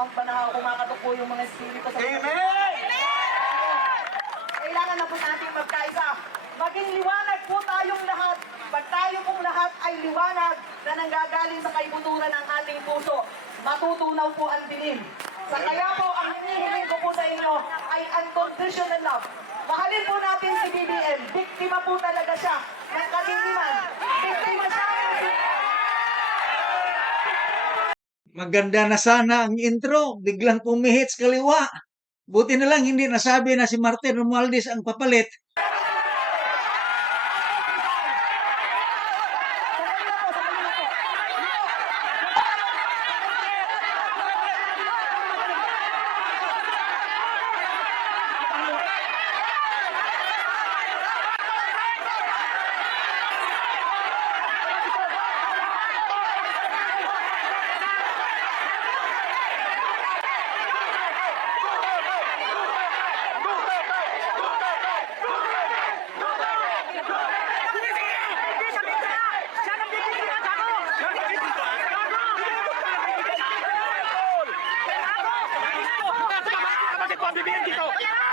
Mount Banahaw, kumakatok po yung mga espiritu sa Amen! Kailangan na po natin magkaisa. Maging liwanag po tayong lahat. Pag tayo pong lahat ay liwanag na nanggagaling sa kaibuturan ng ating puso, matutunaw po ang dilim. Sa kaya po, ang hinihiling ko po sa inyo ay unconditional love. Mahalin po natin si BBM. Biktima po talaga siya ng kadiliman. Biktima siya. Maganda na sana ang intro, biglang pumihit sa kaliwa. Buti na lang hindi nasabi na si Martin Romualdez ang papalit. Pambibigyan dito!